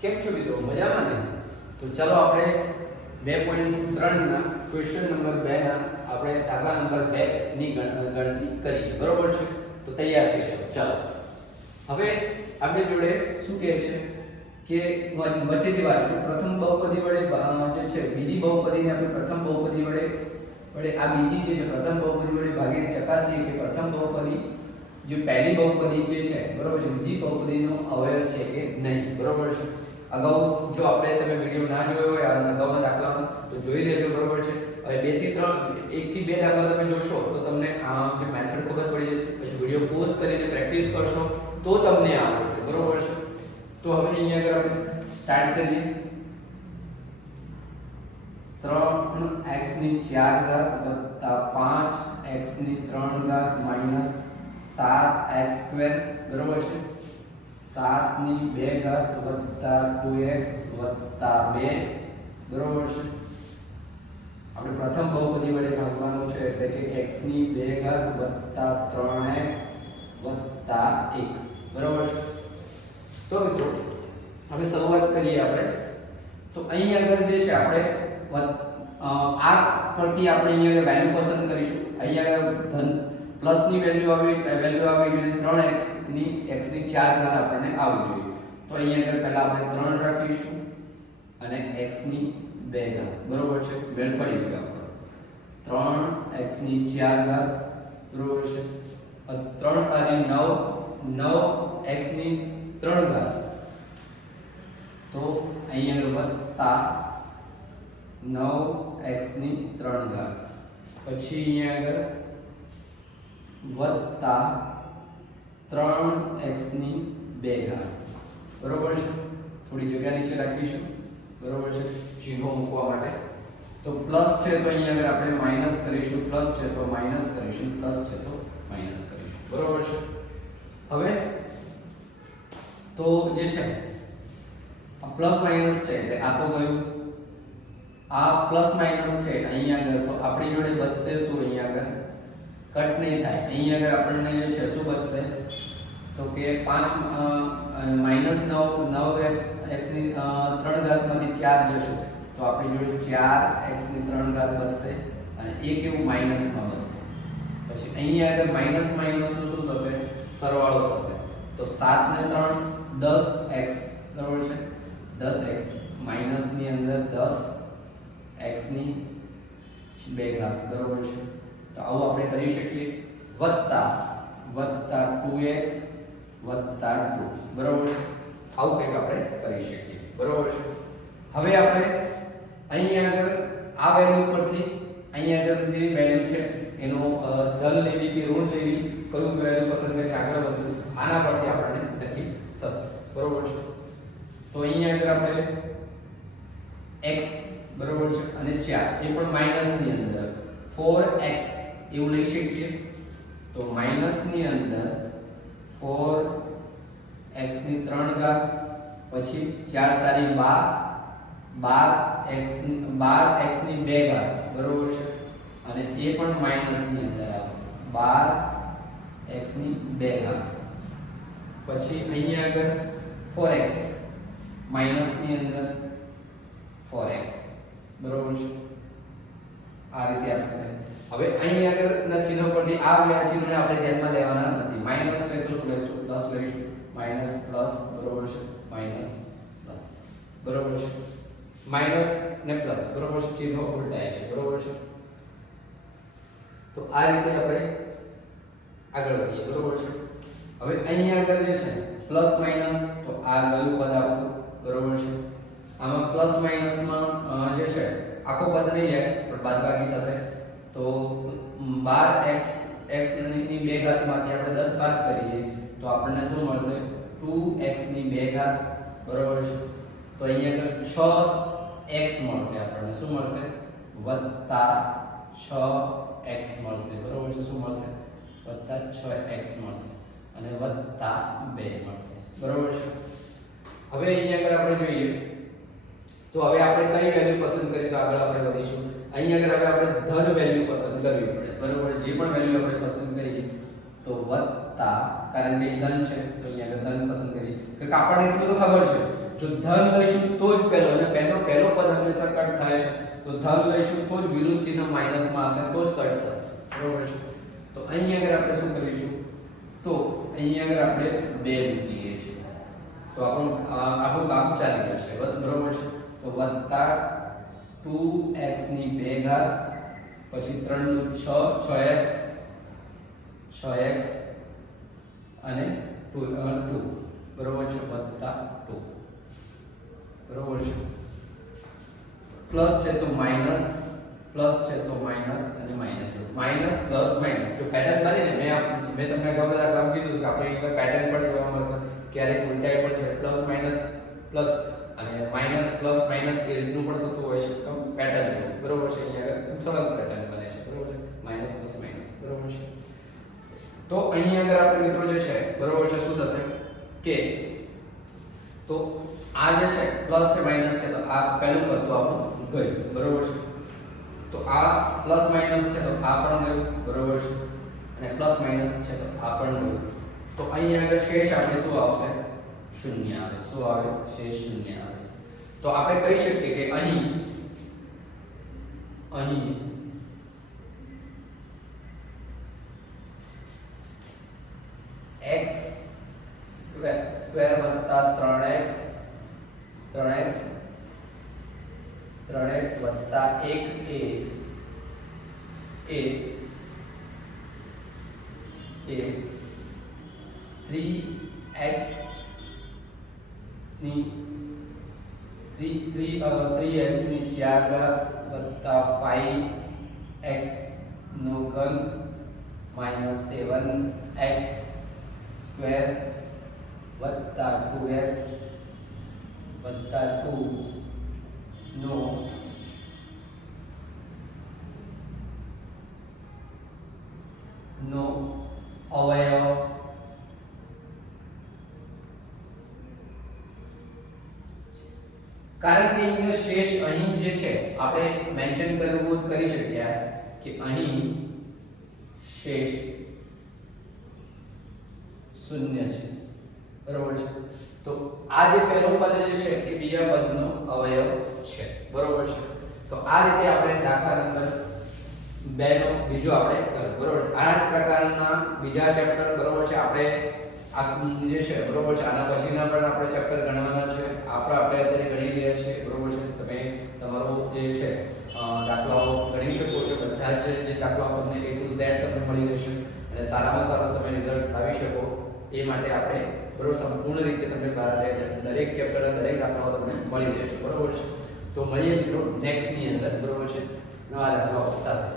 કેમ છો મિત્રો, મજામાં ને? તો ચાલો આપણે 2.3 ના ક્વેશ્ચન નંબર 2 ના આપણે દાખલા નંબર 2 ની ગણતરી કરીએ, બરોબર છે? તો તૈયાર થઈ જાઓ. ચાલો હવે આપણી જોડે શું કહે છે કે વચ્ચેથી વાંચો. પ્રથમ બહુપદી વડે જે છે બીજી બહુપદીને આપણે પ્રથમ બહુપદી વડે આ બીજી જે છે પ્રથમ બહુપદી વડે ભાગીને ચકાસીએ કે પ્રથમ બહુપદી जो पहली बहुपदी जे છે બરોબર છે બીજી બહુપદીનો અવયવ છે કે નહીં, બરોબર છે? અગાઉ જો આપણે તમે વિડિયો ના જોયો હોય આ અગાઉના દાખલાનો તો જોઈ લેજો, બરોબર છે? હવે 2 થી 3 1 થી 2 દાખલા તમે જોશો તો તમને આ જે મેથડ ખબર પડી જાય, પછી વિડિયો પોઝ કરીને પ્રેક્ટિસ કરશો તો તમને આવડશે, બરોબર છે? તો હવે અહીંયા આગળ આપણે સ્ટાર્ટ કરીએ. 3x ની 4 ઘાત 5x ની 3 ઘાત માઈનસ 7x², બરોબર છે? 7 ની 2 ઘાત વત્તા 2x વત્તા 2, બરોબર છે? આપણે પ્રથમ બહુપદી વડે ભાગવાનું છે એટલે કે x ની 2 ઘાત વત્તા 3x વત્તા 1, બરોબર છે? તો મિત્રો હવે શરૂઆત કરીએ આપણે. તો અહીં આગળ જે છે આપણે આ પરથી આપણે અહીંયા વેલ્યુ પસંદ કરીશું. અહીંયા ધન પ્લસ ની વેલ્યુ આવી જોઈએ 3x ની x ની 4 ઘાત આપણને આવી જોઈએ. તો અહીંયા આગળ પહેલા આપણે 3 રાખીશું અને x ની 2 ઘાત, બરોબર છે? મેળ પડી ગયો આપણો 3x ની 4 ઘાત, બરોબર છે? 3 તારી 9x ની 3 ઘાત, તો અહીંયા આગળ વત્તા 9x ની 3 ઘાત, પછી અહીંયા આગળ વત્તા 3x ની 2 ઘાત, બરોબર છે? થોડી જગ્યા નીચે રાખીશું, બરોબર છે? ચિહ્નો મૂકવા માટે. તો પ્લસ છે તો અહીંયા આગળ આપણે માઈનસ કરીશું, પ્લસ છે તો માઈનસ કરીશું, પ્લસ છે તો માઈનસ કરીશું, બરોબર છે? હવે તો જે છે આ પ્લસ માઈનસ છે એટલે આ તો ગયું, આ પ્લસ માઈનસ છે અહીંયા આગળ, તો આપણી જોડે બચશે શું? અહીંયા આગળ કટ નહીં થાય. અહીંયા આગળ આપણને જે છે શું બચશે તો કે 5 9x ની 3 ઘાતમાંથી 4 જશે તો આપણી જોડે 4x ની 3 ઘાત બચશે અને એક એવું માઈનસમાં બચશે. પછી અહીંયા આગળ માઈનસ માઈનસ નું શું થશે? સરવાળો થશે. તો 7 ને 3 10x, બરોબર છે? 10x માઈનસ ની અંદર 10x ની 2 ઘાત, બરોબર છે? તો આવું આપણે કરી શકીએ. વત્તા 2x વત્તા 2, બરોબર છે? આવું કંઈક આપણે કરી શકીએ, બરોબર છે? હવે આપણે અહીંયા આગળ આ વેલ્યુ પરથી અહીંયા આગળ જે વેલ્યુ છે એનો ધન લેવી કે ઋણ લેવી, કયું વેલ્યુ પસંદ કરીને આગળ વધવું, આના પરથી આપણને નક્કી થશે, બરોબર છે? તો અહીંયા આગળ આપણે x, બરોબર છે? અને 4 એ પણ માઈનસ ની અંદર 4x એવું લઈ શકીએ. તો માઈનસ ની અંદર 4x ની 3 ઘાત, પછી 4 તારી 12x ની 2 ઘાત, બરોબર છે? અને એ પણ માઈનસ ની અંદર આવશે 12x ની 2 ઘાત. પછી અહીંયા આગળ 4x માઈનસ ની અંદર 4x, બરોબર છે? આ રીતે આપણે હવે અહીં આગળના ચિહ્નો પરથી આ બે ચિહ્નોને આપણે ધ્યાનમાં લેવાના નથી. માઈનસ છે તો શું લઈશું? પ્લસ લઈશું. માઈનસ પ્લસ, બરોબર છે? માઈનસ પ્લસ, બરોબર છે? માઈનસ ને પ્લસ, બરોબર છે? ચિહ્નો ઉલટાય છે, બરોબર છે? તો આ રીતે આપણે આગળ વધીએ, બરોબર છે? હવે અહીં આગળ જે છે પ્લસ માઈનસ, તો આ ગયું પદ આપણું, બરોબર છે? આમાં પ્લસ માઈનસ માં જે છે આખો પદ નહીં જાય પણ બાદબાકી થશે. તો 12x ની 2 ઘાતમાંથી આપણે 10 બાદ કરીએ તો આપણને શું મળશે? 2x ની 2 ઘાત, બરોબર છે? તો અહીંયા આગળ 6x મળશે આપણને. શું મળશે? વત્તા 6x મળશે, બરોબર છે? શું મળશે? વત્તા 6x મળશે અને વત્તા 2 મળશે, બરોબર છે? હવે અહીંયા આગળ આપણે જોઈએ તો હવે આપણે કઈ વેલ્યુ પસંદ કરીએ તો આગળ આપણે વધીશું. અહીંયા આગળ હવે આપણે ધન વેલ્યુ પસંદ કરવી પડે, બરોબર? જે પણ વેલ્યુ આપણે પસંદ કરીએ તો વત્તા, કારણ કે ધન છે તો અહીંયા આગળ ધન પસંદ કરીએ. કે આપણને એટલું તો ખબર છે જો ધન લઈશું તો જ પહેલો, અને પહેલો પદ હંમેશા કટ થાય છે, તો ધન લઈશું તો જ વિરુદ્ધ ચિહ્ન માઈનસમાં હશે તો જ કટ થશે, બરોબર છે. તો અહીં આગળ આપણે શું કરીશું, તો અહીં આગળ આપણે 2 મૂકીએ છીએ, તો આપણું કામ ચાલી જશે, બરોબર છે. તો વત્તા 2x ની 2 ઘાત, પછી 3 નું 6x અને 2 બરોબર છે, વત્તા 2 બરોબર છે. પ્લસ છે તો માઈનસ, પ્લસ છે તો માઈનસ અને માઈનસ, માઈનસ પ્લસ માઈનસ. જો પેટર્ન બની ને મેં તમને ઘણા બધા કામ કીધું કે આપણે એકવાર પેટર્ન પણ જોવા મળશે, ક્યારેક ઉલટાઈ પણ છે, પ્લસ માઈનસ પ્લસ અને માઈનસ પ્લસ માઈનસ એ રીતનું પણ થતું હોય છે. તો પેટર્ન જો બરોબર છે, અહીંયા સરળ પેટર્ન બને છે, બરોબર છે, માઈનસ પ્લસ માઈનસ, બરોબર છે. તો અહીં આગળ આપણે મિત્રો જે છે બરોબર છે શું થશે કે તો આ જે છે પ્લસ છે માઈનસ છે, તો આ પહેલું પદ તો આપણું ગયું, બરોબર છે. તો આ પ્લસ માઈનસ છે તો આ પણ ગયું, બરોબર છે, અને પ્લસ માઈનસ છે તો આ પણ ગયું. તો અહીં આગળ શેષ આપણે શું આવશે, શૂન્ય આવે. શું આવે, શેષ શૂન્ય આવે. તો આપણે કહી શકીએ કે અહીં x સ્ક્વેર વત્તા 3x વત્તા 1 એ 3x ની 4 ઘાત વત્તા 5x નો ઘન માઈનસ 7x સ્ક્વેર વત્તા 2x વત્તા 2 નો અવયવ કારણ કે અહીંયા શેષ અહીં જે છે આપણે મેન્શન કરવું કરી શકીએ કે અહીં શેષ શૂન્ય છે, બરોબર છે. તો આ જે પહેલો પદ જે છે એ બીજા પદનો અવયવ છે, બરોબર છે. તો આ રીતે આપણે દાખલા નંબર 2 નો બીજો આપણે કર્યો, બરોબર. આ જ પ્રકારના બીજા ચેપ્ટર બરોબર છે આપણે આ જે છે બરોબર છે આના પછીના પણ આપણે ચેપ્ટર ગણવાના છે. આપણે અત્યારે ગણી રહ્યા છીએ, બરોબર છે. તમે તમારો જે છે દાખલાઓ ગણી શકો છો, બધા જે દાખલાઓ તમને A to Z તમને મળી રહેશે અને સારામાં સારું તમે રિઝલ્ટ લાવી શકો એ માટે આપણે બરોબર સંપૂર્ણ રીતે તમને દરેક ચેપ્ટરના દરેક દાખલાઓ તમને મળી રહેશે, બરોબર છે. તો મળીએ મિત્રો નેક્સ્ટ ની અંદર, બરોબર છે, નવા દાખલાઓ સાથે.